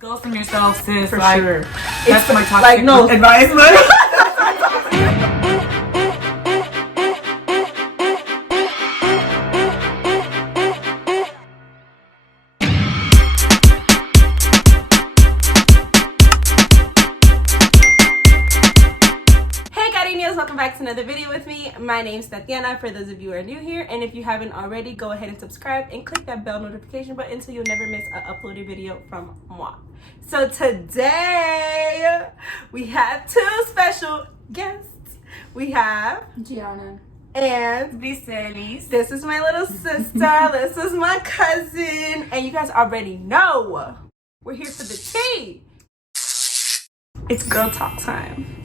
Ghosting yourself, sis. For like, sure. That's my toxic advice. Welcome back to another video with me. My name's Tatiana, for those of you who are new here, and if you haven't already, go ahead and subscribe and click that bell notification button so you'll never miss an uploaded video from moi. So today we have two special guests. We have Gianna and Bricelly's. This is my little sister. This is my cousin, and you guys already know we're here for the tea. It's girl talk time.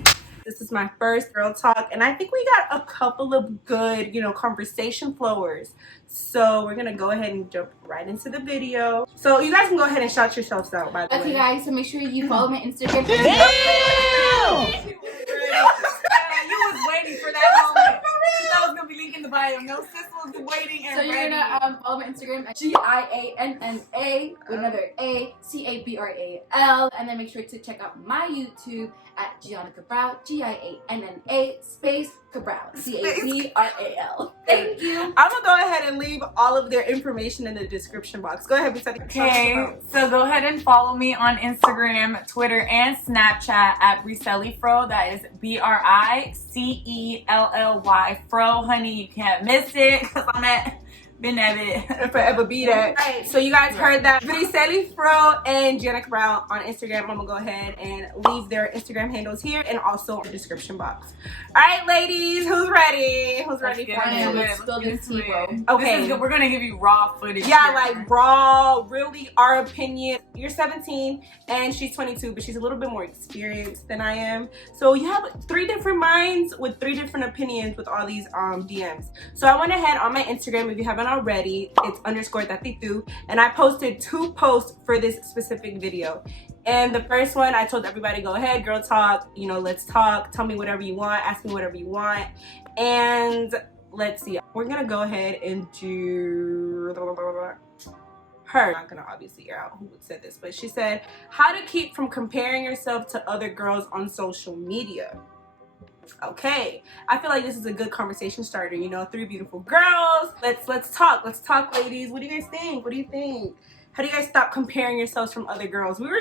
This is my first girl talk, and I think we got a couple of good, conversation flowers. So we're gonna go ahead and jump right into the video. So you guys can go ahead and shout yourselves out, by the way. Okay, guys, so make sure you follow my Instagram. You was waiting for that moment. She thought I was gonna be linking the bio. No, sis was waiting and so you're ready. gonna follow my Instagram at GIANNA with another ACABRAL, and then make sure to check out my YouTube at Gianna Cabral, GIANNA space Cabral, CABRAL. Thank you. I'm gonna go ahead and leave all of their information in the description box. Go ahead, Bricelly. Okay, so go ahead and follow me on Instagram, Twitter, and Snapchat at bricellyfro. That is BRICELLY fro, honey. You can't miss it because I'm at been at it and forever be that. Right, so you guys heard that. bricellyfro and Gianna Cabral on Instagram. I'm gonna go ahead and leave their Instagram handles here and also in the description box. All right, ladies, who's ready? Who's ready for it? Let's spill this tea, bro. Okay, we're gonna give you raw footage. Yeah, here. like raw, really our opinion. You're 17 and she's 22, but she's a little bit more experienced than I am. So you have three different minds with three different opinions with all these DMs. So I went ahead on my Instagram, if you haven't already, it's _Tatitu, and I posted 2 posts for this specific video. And the first one, I told everybody, go ahead, girl talk, let's talk, tell me whatever you want, ask me whatever you want. And let's see, we're gonna go ahead and do her. I'm not gonna obviously air out who said this, but she said, how to keep from comparing yourself to other girls on social media. Okay, I feel like this is a good conversation starter. 3 beautiful girls. Let's talk, ladies. What do you guys think? How do you guys stop comparing yourselves from other girls? We were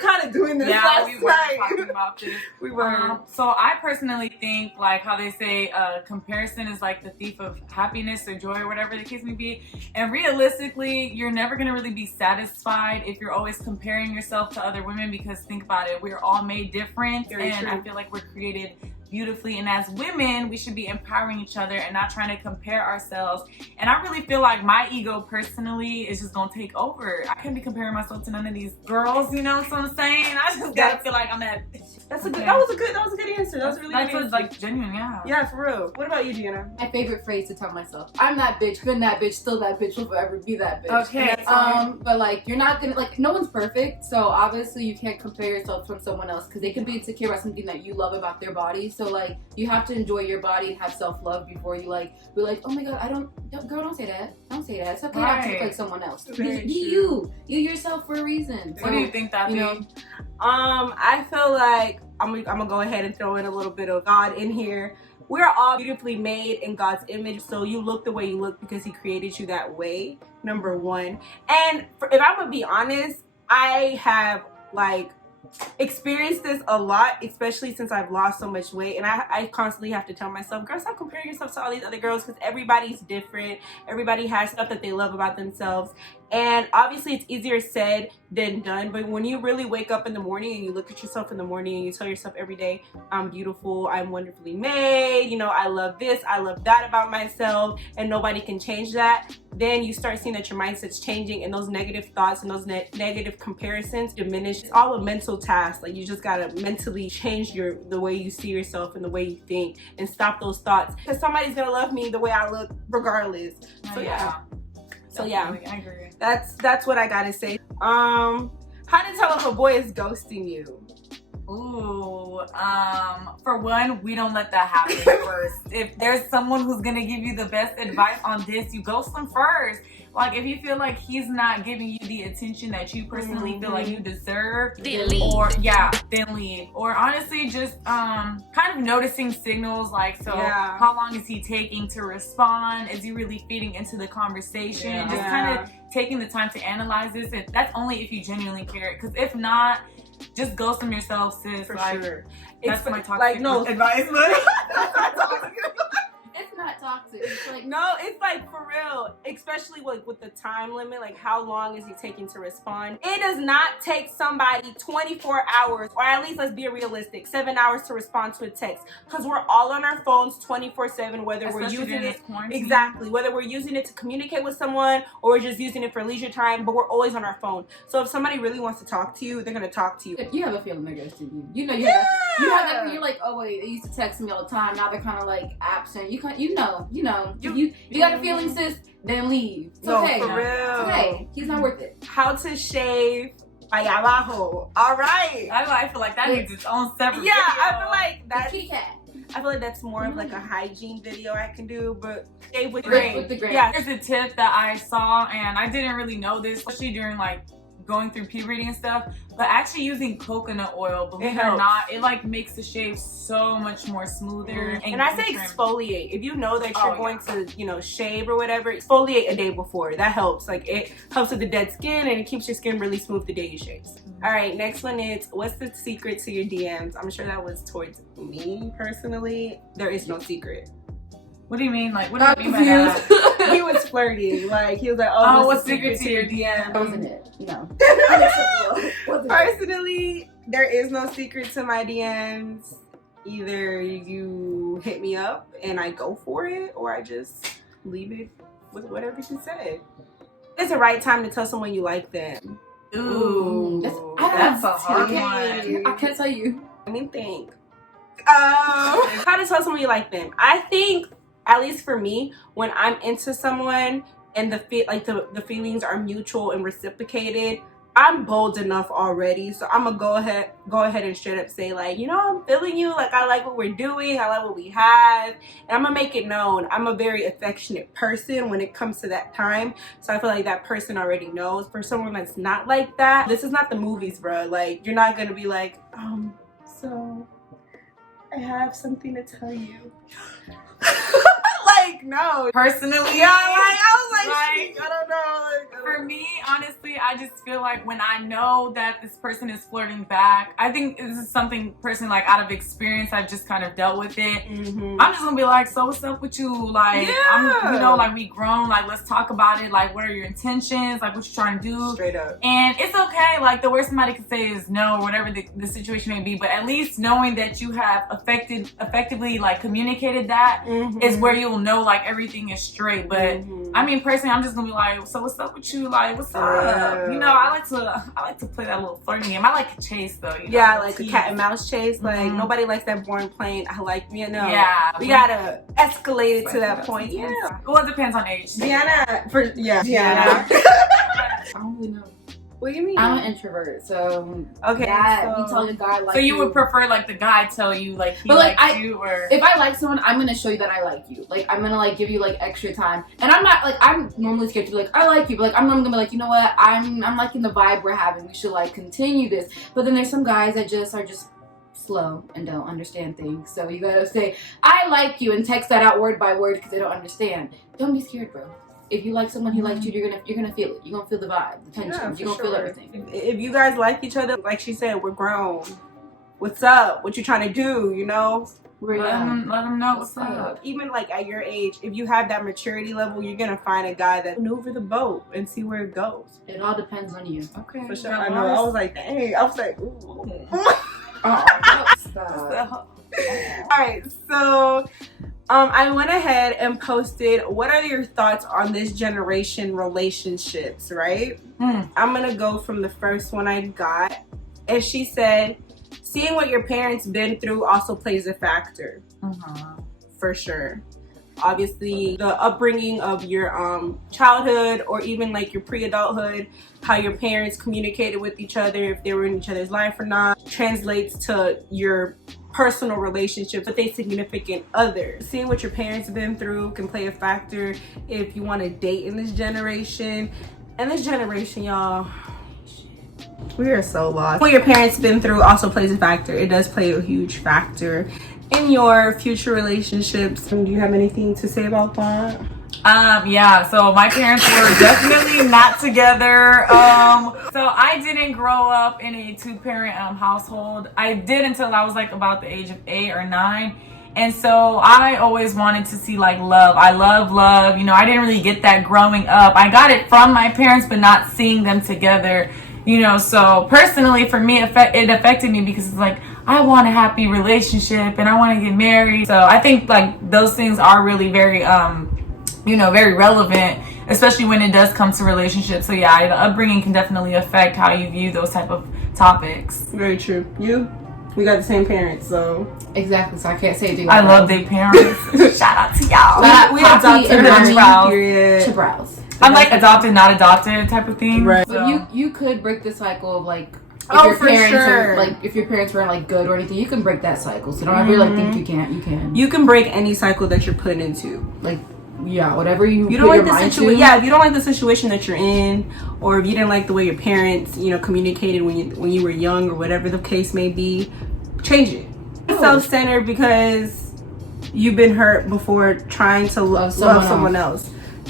kind of doing this last we were night. talking about this. We were. So I personally think, like how they say, comparison is like the thief of happiness or joy or whatever the case may be. And realistically, you're never gonna really be satisfied if you're always comparing yourself to other women, because think about it, we're all made different. Very and true. I feel like we're created beautifully, and as women we should be empowering each other and not trying to compare ourselves. And I really feel like my ego personally is just gonna take over. I can't be comparing myself to none of these girls, you know what I'm saying? I just gotta feel like I'm that. That was a good answer. That was a really good answer. Like genuine, yeah. Yeah, for real. What about you, Gianna? My favorite phrase to tell myself: I'm that bitch, been that bitch, still that bitch, will forever be that bitch. Okay. But like, you're not gonna, like, no one's perfect, so obviously you can't compare yourself from someone else because they can be insecure about something that you love about their body. So like, you have to enjoy your body and have self-love before you be like, oh my god, girl, don't say that. Don't say that. It's okay not to look like someone else. Be you yourself for a reason. What do you think that I feel like I'm gonna go ahead and throw in a little bit of God in here. We're all beautifully made in God's image, so you look the way you look because he created you that way, number one. And if I'm gonna be honest, I have experienced this a lot, especially since I've lost so much weight, and I constantly have to tell myself, girl, stop comparing yourself to all these other girls, because everybody's different. Everybody has stuff that they love about themselves, and obviously it's easier said than done. But when you really wake up in the morning and you look at yourself in the morning and you tell yourself every day, I'm beautiful, I'm wonderfully made, I love this, I love that about myself, and nobody can change that, then you start seeing that your mindset's changing, and those negative thoughts and those negative comparisons diminish. It's all a mental task. Like, you just gotta mentally change the way you see yourself and the way you think, and stop those thoughts, because somebody's gonna love me the way I look regardless. So yeah. So yeah, I agree. That's what I gotta say. How to tell if a boy is ghosting you? Ooh, for one, we don't let that happen first. If there's someone who's gonna give you the best advice on this, you ghost them first. Like, if you feel like he's not giving you the attention that you personally feel like you deserve, Then leave. or then leave. Or honestly, just kind of noticing signals, like, so how long is he taking to respond? Is he really feeding into the conversation? Just kind of taking the time to analyze this, and that's only if you genuinely care. Because if not, just ghost them yourself, sis. For like, sure. That's It's my toxic like, no advice. It's not toxic. It's like, no, it's like for real, especially with the time limit, like how long is he taking to respond? It does not take somebody 24 hours, or at least let's be realistic, 7 hours to respond to a text, because we're all on our phones 24/7, whether we're using it whether we're using it to communicate with someone or we're just using it for leisure time, but we're always on our phone. So if somebody really wants to talk to you, they're gonna talk to you. You have a feeling they're ghosting you. You know, you have that when you're like, oh wait, they used to text me all the time. Now they're kind of like absent. You got a feeling, sis. Then leave. It's okay. For real. It's okay. He's not worth it. How to shave by abajo. All right. I feel like that needs its own separate video. I feel like that's more of like a hygiene video I can do, but shave with grain. With the grain. Yeah. There's a tip that I saw, and I didn't really know this, especially during like going through puberty and stuff, but actually using coconut oil, believe it or not, it like makes the shave so much more smoother. And I say exfoliate. If you know that you're going to, shave or whatever, exfoliate a day before. That helps. Like, it helps with the dead skin, and it keeps your skin really smooth the day you shave. All right, next one is, what's the secret to your DMs? I'm sure that was towards me personally. There is no secret. What do you mean? Like, what do you mean by that? He was flirty. Like, he was like, what's the secret to your DMs? Wasn't it? No. Personally, there is no secret to my DMs. Either you hit me up and I go for it, or I just leave it with whatever she said. It's the right time to tell someone you like them. Ooh, that's a hard one. I can't tell you. Let me think. How to tell someone you like them? I think, at least for me, when I'm into someone and the feelings are mutual and reciprocated, I'm bold enough already. So I'm gonna go ahead and straight up say, like, I'm feeling you. Like, I like what we're doing. I like what we have, and I'm gonna make it known. I'm a very affectionate person when it comes to that time. So I feel like that person already knows. For someone that's not like that, this is not the movies, bro. Like, you're not gonna be like, so I have something to tell you. Like, no. Personally, I was like, I don't know. For me, honestly, I just feel like when I know that this person is flirting back, I think this is something personally, like, out of experience, I've just kind of dealt with it. I'm just gonna be like, so what's up with you? Like, like, we grown, like, let's talk about it. Like, what are your intentions? Like, what you trying to do? Straight up. And it's okay. Like, the worst somebody could say is no, or whatever the situation may be. But at least knowing that you have effectively, like, communicated that is where you'll know, like, everything is straight. But I mean, personally, I'm just gonna be like, so what's up with you? Like, what's up? I like to play that little flirting game. I like to chase though. Like a cat and mouse chase. Like, nobody likes that boring plain. I like we gotta escalate it to that point. Yeah. Well, it depends on age. Gianna. I don't really know. What do you mean? I'm an introvert, so okay. You tell a guy like so you would prefer like the guy tell you like he likes you, or if I like someone, I'm gonna show you that I like you. Like, I'm gonna like give you like extra time, and I'm not like, I'm normally scared to be like, I like you, but like I'm normally gonna be like, you know what, I'm liking the vibe we're having. We should like continue this. But then there's some guys that just are just slow and don't understand things. So you gotta say, I like you, and text that out word by word because they don't understand. Don't be scared, bro. If you like someone who likes you, you're gonna feel it. You're gonna feel the vibe, the tension. You're gonna feel everything. If you guys like each other, like she said, we're grown. What's up? What you trying to do? Let them know what's up. Even like at your age, if you have that maturity level, you're gonna find a guy that maneuver the boat and see where it goes. It all depends on you. Okay. For sure. I know. I was like, dang. I was like, ooh. Stop. Alright, so I went ahead and posted, what are your thoughts on this generation relationships, right? I'm gonna go from the first one I got. And she said, seeing what your parents been through also plays a factor. For sure. obviously the upbringing of your childhood, or even like your pre-adulthood, how your parents communicated with each other, if they were in each other's life or not, translates to your personal relationship with a significant other. Seeing what your parents have been through can play a factor if you want to date in this generation. And this generation, y'all, we are so lost. What your parents have been through also plays a factor. It does play a huge factor in your future relationships. Do you have anything to say about that? Yeah, so my parents were definitely not together. So I didn't grow up in a two-parent household. I did until I was like about the age of 8 or 9. And so I always wanted to see like love. I love love. You know, I didn't really get that growing up. I got it from my parents, but not seeing them together. You know, so personally for me, it affected me because it's like, I want a happy relationship and I want to get married. So I think like those things are really very, you know, very relevant, especially when it does come to relationships. So yeah, the upbringing can definitely affect how you view those type of topics. Very true. We got the same parents, so. Exactly, so I can't say anything. I love their parents. Shout out to y'all. We adopted Cabrals. I'm like adopted, not adopted type of thing. Right. But you could break the cycle of like, if your parents weren't like good or anything, you can break that cycle. So don't ever like think you can't. You can. You can break any cycle that you're put into. Like, yeah, whatever you don't like the situation. Yeah, if you don't like the situation that you're in, or if you didn't like the way your parents, you know, communicated when you were young, or whatever the case may be, change it. Self-centered because you've been hurt before trying to love someone else.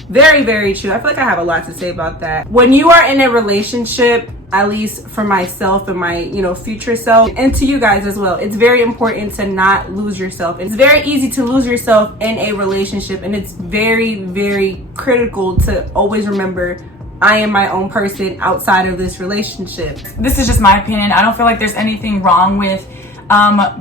Very, very true. I feel like I have a lot to say about that. When you are in a relationship, at least for myself and my, you know, future self, and to you guys as well, it's very important to not lose yourself. It's very easy to lose yourself in a relationship, and it's very, very critical to always remember, I am my own person outside of this relationship. This is just my opinion. I don't feel like there's anything wrong with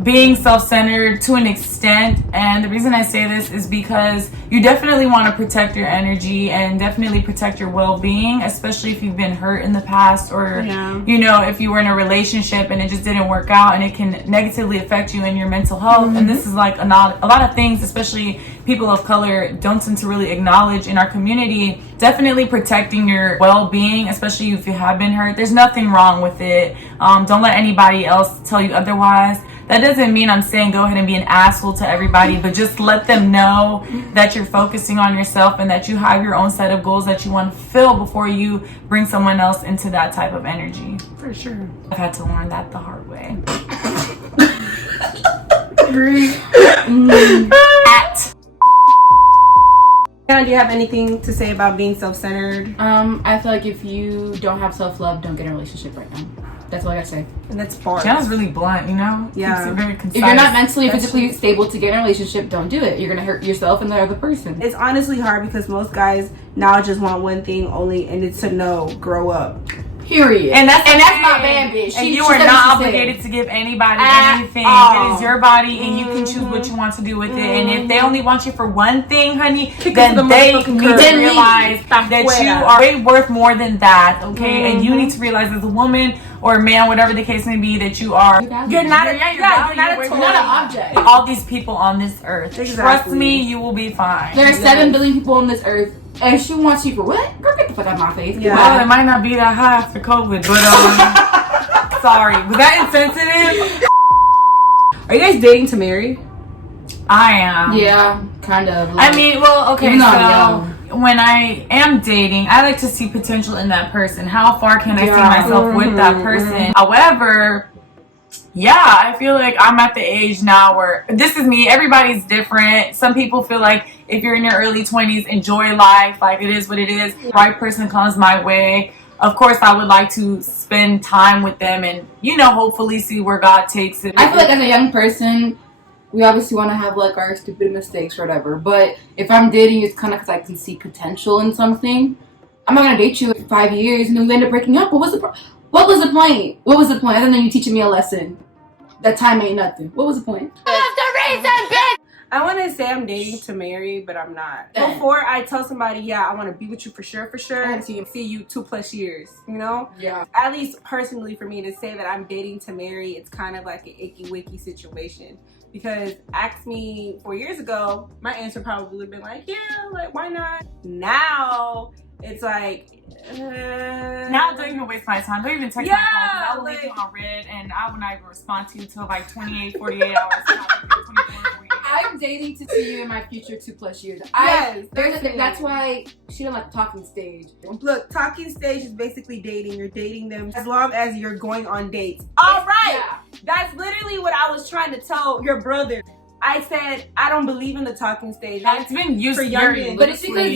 being self-centered to an extent, and the reason I say this is because you definitely want to protect your energy and definitely protect your well-being, especially if you've been hurt in the past, or you know, if you were in a relationship and it just didn't work out, and it can negatively affect you in your mental health. And this is like a lot of things, especially people of color don't tend to really acknowledge in our community. Definitely protecting your well-being, especially if you have been hurt. There's nothing wrong with it. Don't let anybody else tell you otherwise. That doesn't mean I'm saying go ahead and be an asshole to everybody, but just let them know that you're focusing on yourself and that you have your own set of goals that you want to fulfill before you bring someone else into that type of energy. For sure. I've had to learn that the hard way. Gianna, do you have anything to say about being self-centered? I feel like if you don't have self-love, don't get in a relationship right now. That's all I gotta say. And that's bars. Gianna's really blunt, you know? Yeah. Very concise. If you're not mentally, physically stable to get in a relationship, don't do it. You're gonna hurt yourself and the other person. It's honestly hard because most guys now just want one thing only, and it's to grow up. Period. And that's not bad, bitch. And you are not obligated to give anybody anything. It is your body, and you can choose what you want to do with it. And if they only want you for one thing, honey, then they need to realize that you are way worth more than that, okay? And you need to realize as a woman or a man, whatever the case may be, that you're not an object. All these people on this earth. Trust me, you will be fine. There are 7 billion people on this earth. And she wants you for what? Girl, get the fuck out of my face. Yeah. Well, it might not be that high after COVID, but sorry. Was that insensitive? Are you guys dating to marry? I am. Yeah, kind of. Like, I mean, well, okay, so when I am dating, I like to see potential in that person. How far can I see myself with that person? However, yeah, I feel like I'm at the age now where this is me. Everybody's different. Some people feel like if you're in your early 20s, enjoy life. Like, it is what it is. The right person comes my way. Of course, I would like to spend time with them and, you know, hopefully see where God takes it. I feel like as a young person, we obviously want to have like our stupid mistakes or whatever. But if I'm dating, it's kind of because I can see potential in something. I'm not going to date you for 5 years and then we end up breaking up. But what was the point? What was the point? Other than you teaching me a lesson. That time ain't nothing. What was the point? What's the reason, bitch? I want to say I'm dating to marry, but I'm not. Before I tell somebody, yeah, I want to be with you for sure, and see you 2+ years, you know? Yeah. At least personally for me to say that I'm dating to marry, it's kind of like an icky-wicky situation. Because ask me 4 years ago, my answer probably would have been like, yeah, like, why not? Now, it's like, now don't even waste my time. Don't even text my phone, because I will leave you on red and I will not even respond to you until like 28, 48 hours. 24, 48. I'm dating to see you in my future 2+ years. Yes, that's why she don't like talking stage. Look, talking stage is basically dating. You're dating them as long as you're going on dates. All right. Yeah. That's literally what I was trying to tell your brother. I said I don't believe in the talking stage. It's been used for youngins, but it's because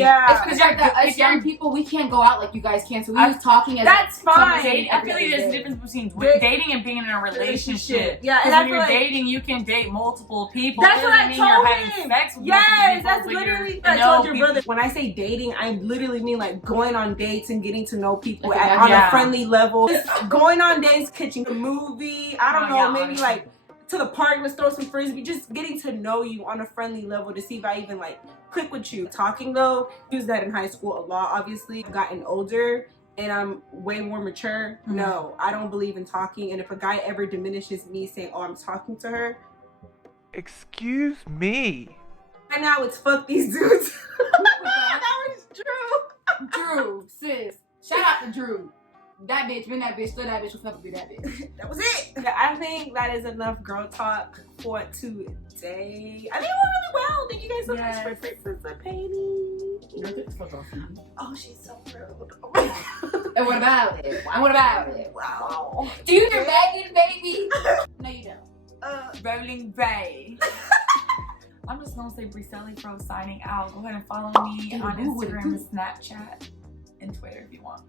as young people we can't go out like you guys can, so we use talking as that's fine. I feel like there's a difference between dating and being in a relationship. Yeah, and when you're dating, you can date multiple people. That's what I told him. Having sex with yes, that's literally what I told your brother. When I say dating, I literally mean like going on dates and getting to know people on a friendly level. Just going on dates, catching a movie. I don't know, maybe like to the park, let's throw some frisbee, just getting to know you on a friendly level to see if I even like click with you. Talking though, use that in high school a lot, obviously. I've gotten older and I'm way more mature. No, I don't believe in talking, and if a guy ever diminishes me saying, oh, I'm talking to her. Excuse me. Right now it's fuck these dudes. That was Drew. Drew, sis. Shout out to Drew. That bitch, been that bitch, still that bitch, will never be that bitch. That was it. I think that is enough girl talk for today. I think it went really well. Thank you guys so much for Princess or Penny. Oh, she's so rude. And what about it? What about it? Wow. Do you hear Megan, baby? No, you don't. Rolling Bay. I'm just gonna say bricellyfro signing out. Go ahead and follow me on Instagram and Snapchat and Twitter if you want.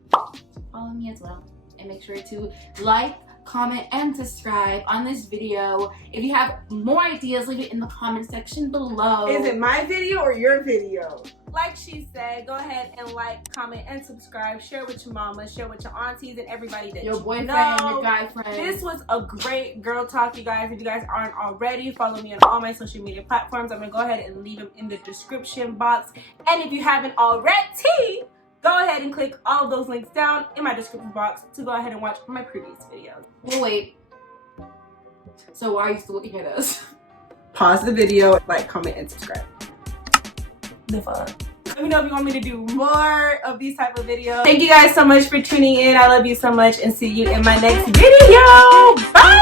Follow me as well, and make sure to like, comment, and subscribe on this video. If you have more ideas, leave it in the comment section below. Is it my video or your video? Like she said, go ahead and like, comment, and subscribe. Share with your mama, share with your aunties, and everybody that your boyfriend, your guy friend. This was a great girl talk, you guys. If you guys aren't already, follow me on all my social media platforms. I'm gonna go ahead and leave them in the description box. And if you haven't already, go ahead and click all of those links down in my description box to go ahead and watch my previous videos. Well, wait. So why are you still looking at us? Pause the video, like, comment, and subscribe. The fuck? Let me know if you want me to do more of these type of videos. Thank you guys so much for tuning in. I love you so much, and see you in my next video. Bye!